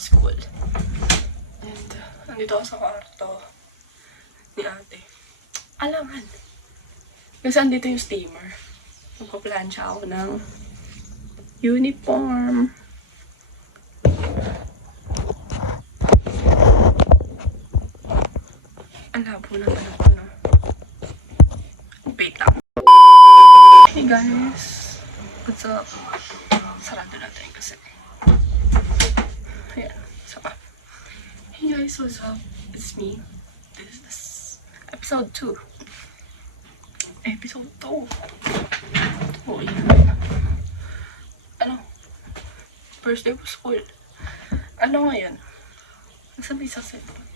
school. And, nandito ako sa kwarto ni ate. Alangan. Kasi andito yung steamer. Magpa-plancha ako ng uniform. Ang labo na pala ko na. Wait lang. Hey guys. What's up? Sarado natin kasi. Ayan. Sapa. Hey guys, what's up? It's me. This is episode 2. Episode 2. Oh, yeah. Ano? First day of school. Ano ngayon? Nasabi sa cellphone.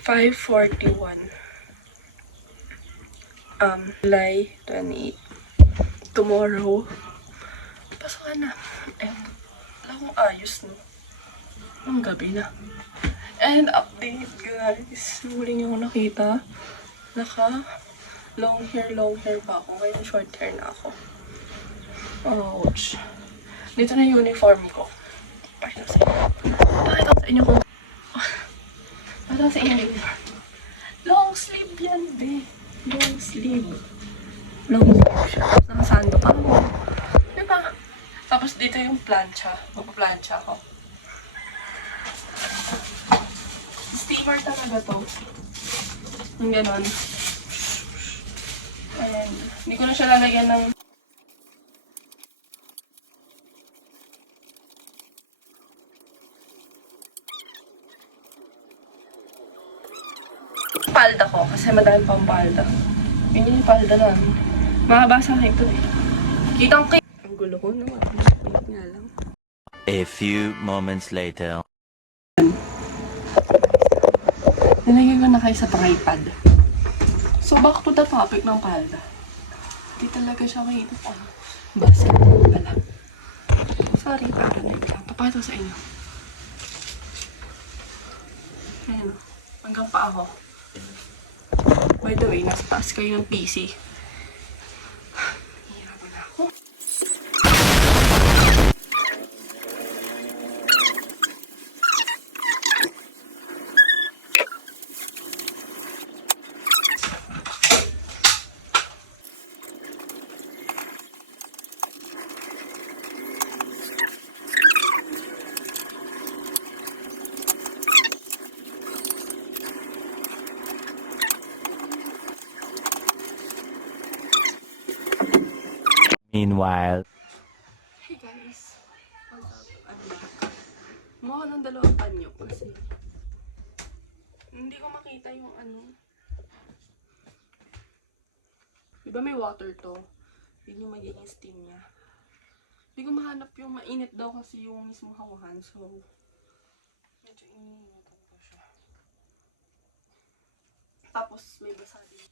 5:41. July 28. Tomorrow. Pasok na. And, wala akong ayos, no? Ang gabi na. And, update, guys. Huli niyo ako nakita. Long hair pa ako. Ngayon, short hair na ako. Ouch. Dito na yung uniform ko. Pakita ko sa inyo kung ano sa inyo uniform. Long sleeve yan, be. Long sleeve. Long sleeve siya. Nakasando ka mo. Diba? Tapos dito yung plancha. Magpa-plancha ako. Steamer talaga to. Yung ganon. Ayan. Hindi ko na siya lalagyan ng palda ko kasi madami pang palda. Yun yung palda namin. Mahaba sa akin ito eh. Kitang kay... Ang gulo ko naman. Wait nga lang. A few moments later. Nilagay ko na kayo sa tripod. So back to the topic ng palda. Hindi talaga siya makita pa. Basketball pala. Sorry, parang naglang. Papakita ko sa inyo. Ayan. Hanggang pa ako. By the way, nasa taas kayo ng PC. Hihirapan ako. Meanwhile. Hey guys, what's up? I'm back. Mukha ng dalawang panyo kasi hindi ko makita yung ano. Diba may water to? Yun yung magiging steam niya. Hindi ko mahanap yung mainit daw kasi yung mismo hawahan. So, medyo iniinitan ko siya. Tapos may basa din.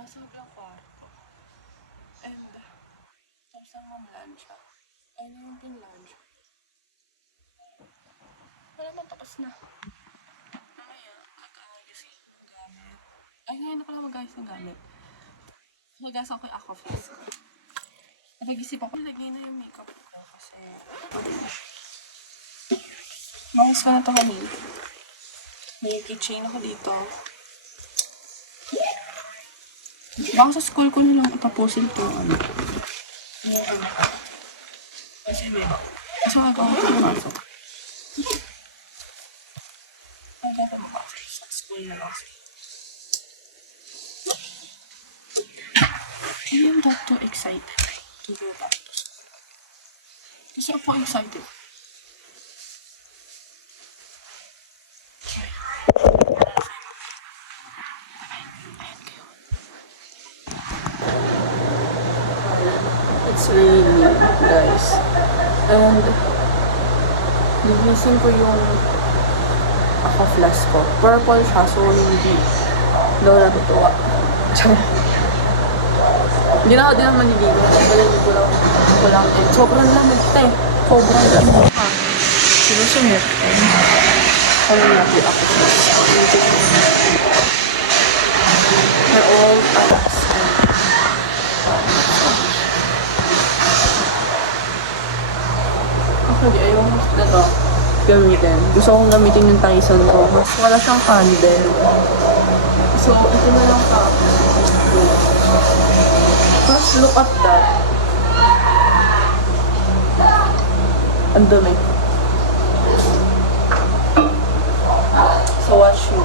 nasa hanggang kwarto. And, tapos lang mamlansya. Ayun na yung pinlansya. Wala naman, tapos na. Mamaya, mag-aayos ng gamit. Ay, ngayon na pala mag-aayos ng gamit. Hugasan ko yung aqua flask. Nag-isip ako, lagay na yung makeup ko kasi mangas ko na ito kanina. May keychain ako dito. Baka sa school ko nilang tapusin ito ano. Kasi may kasi ako pumasok. Aga ako makapasok sa school na lang. I am not too excited to go back to school. Kasi ako excited. It's raining, guys. And nigising ko yung aqua flask ko. Purple siya, so hindi daw natutuwa. Hindi na ako din naman niligo. Nalilig ko lang. Sobrang lamig, te. Sobrang lamig ha. Sinusumit. Ano na yung aqua flask? They're all palas. Actually, ayaw mo na ito gamitin. Gusto kong gamitin yung Tyson ko. Mas wala siyang candle. So, ito na lang ka. First, look at that. Ang dumi. So, watch me.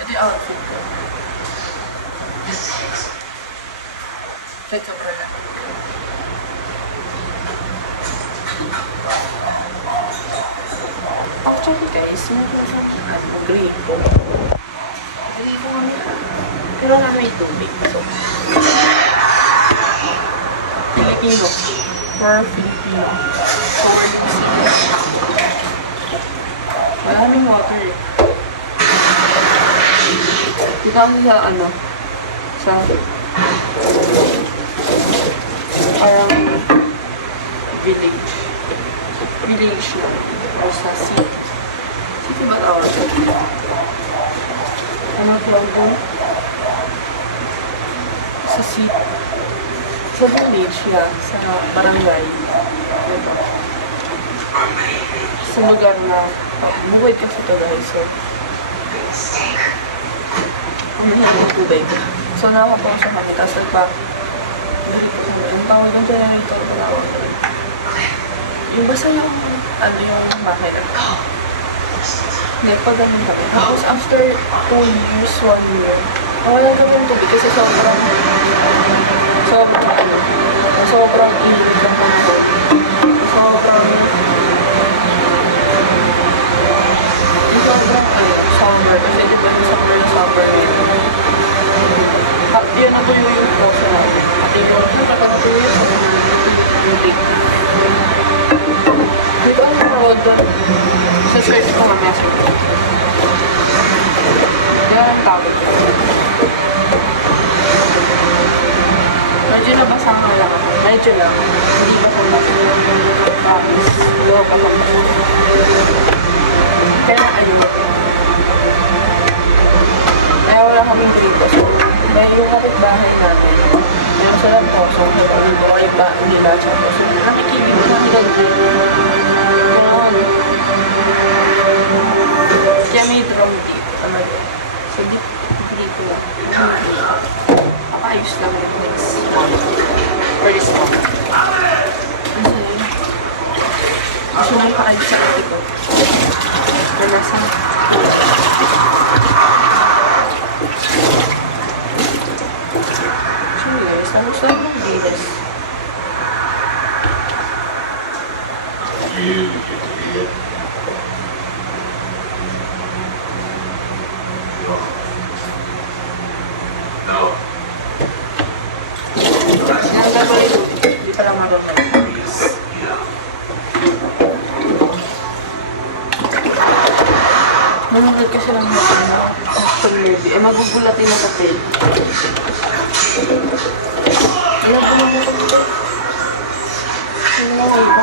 Ito yung outfit ko. Ito pa rin. Actually guys, meron siyang gripo. Gripo nga. Pero na may tubig. So, Filipino. For Filipino. For Filipino. Maraming water eh. Dito kami sa ano, sa parang village. Village na. O sa city. City ba tawag? Ano tawag doon? Sa city. Sa village yan. Sa barangay. Diba? Sa lugar na buwid kasi ito guys. So, umihin yung tubig. So, nakapausa kami. Tapos yung tawag ng generator ko na yung basta yung ano yung bahay nepa ganun kami. Tapos after 2 years, 1 year wala na yung tubig kasi sobrang init ng mundo. Summer kasi di ba yung summer na summer yun ang tuyo yung po sa ating yung nakakatuyo sa tubig. Dito ang road sa search ko mamaya sa yan ang tawag. Medyo nabasa nga lang ako. Medyo lang. Hindi ba kung tapos low ka pa. Kaya ayun. Kaya wala kaming grito. So, dahil yung kapitbahay natin, yung sila po, so, yung iba, hindi lahat siya po. So, nakikibig ko lang doon. Kaya may drum dito talaga. So, dito lang. Papaayos lang yung next. For this one. Gusto na yung paayos sa akin ko. Nasa. Actually guys, ano sa mga bilis? Hindi pala marunong. Nanonood kasi lang yung action movie. Eh, magugulatin na sa tail. Ayan po naman ito. Ano na iba?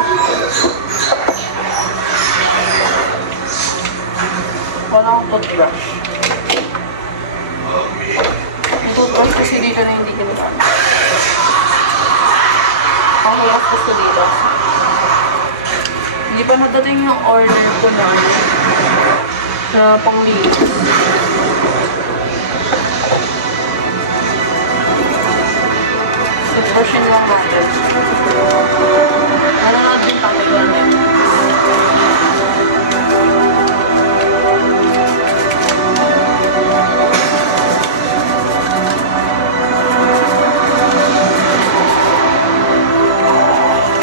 Wala akong toothbrush. Yung toothbrush kasi dito na hindi ginagamit. Ang hulas ko dito. Hindi pa nadating yung order ko na panglinis. Toothbrushin lang natin. Nanonood din tayo natin.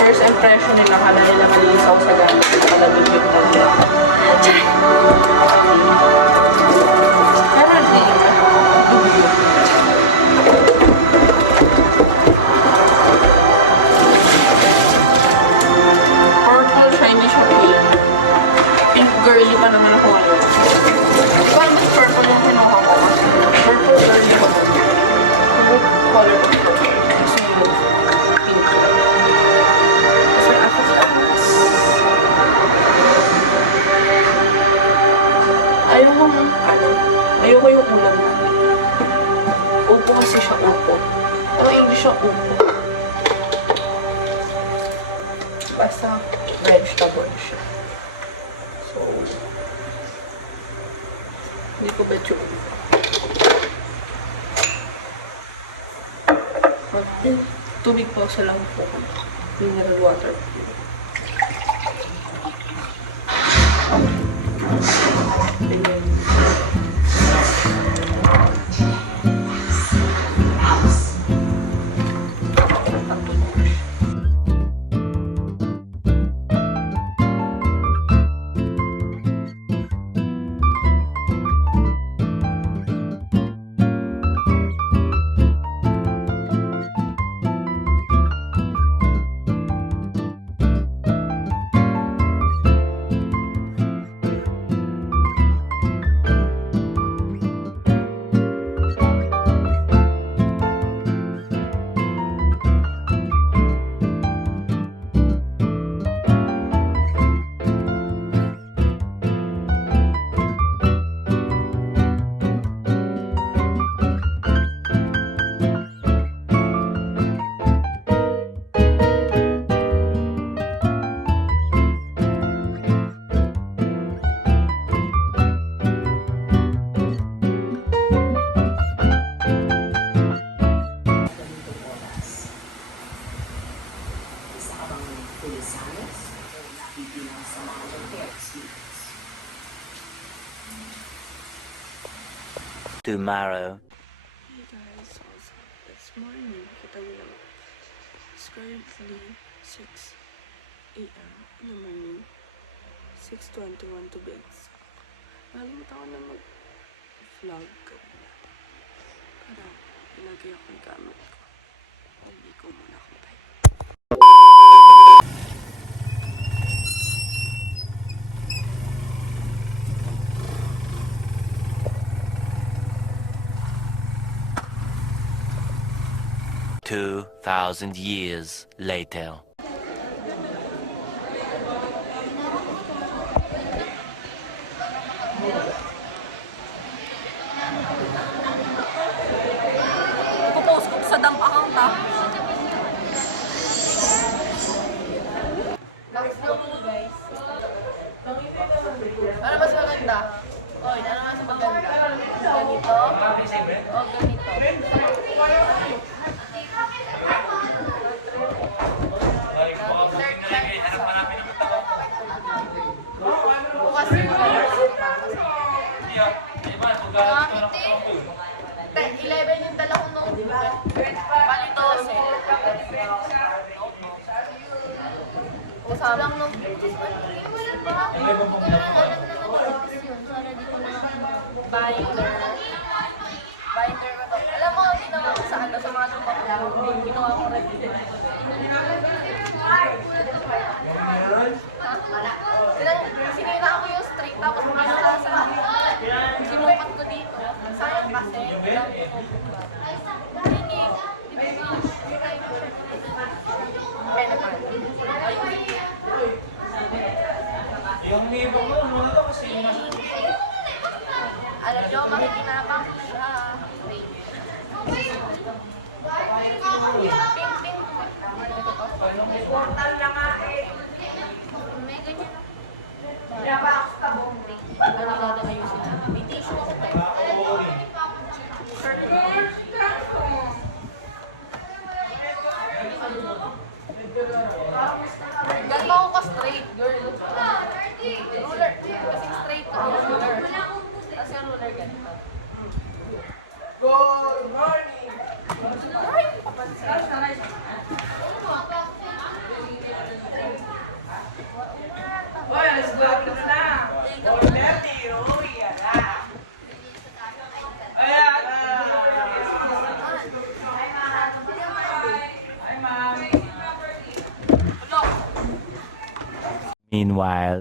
First impression nila, kala nila malisaw sa gamit. Kalabot yung tabi. Pero hindi. Purple, shiny siya pink. Pink girly pa naman ako ngayon. Diba mas purple yung kinuha ko? Purple girly ko. Ano color ko? Gusto mo pink. Kasi ako ayoko yung ulam namin. Upo kasi siya upo. Pero English siya upo. Basta vegetable siya. So, hindi ko bet yung tubig pa sa lang po. Mineral water. Ganyan. 'Tomorrow. Hey guys, what's up? It's morning. Kita mo naman. It's currently 6 a.m. in the morning. 6:21 to be exact. Nakalimutan ko na mag-vlog. Pero, ilagay ako yung gamit ko. Hindi ko muna akong tayo. 2,000 years later. Ipopost ko sa dump account ha. Ano mas maganda? Oy, ano mas maganda? Ganito? O ganito? Bukas mo. 11 yung dala ko noon. Bali 12. Usap lang nung binder. Binder ko to. Alam mo, ginawa ko sa ano, sa mga lumang lang. Ginawa ko rin. Sinira ko yung street, tapos ginawa sa Yung libang mo, ano na to kasi nasa... Alam nyo, makikinabang siya. Pink. Portal na nga eh. May ganyan. Ano natin ayusin natin? May tissue ako tayo. Ganito ako ka-straight, girl. Ruler. Kasi straight ko. Ruler. Kasi yung ruler ganito. Good morning! Oy, alas 4 na! Oy, Bertie! Uy, ala! Ayan! Hi, ma'am! Meanwhile.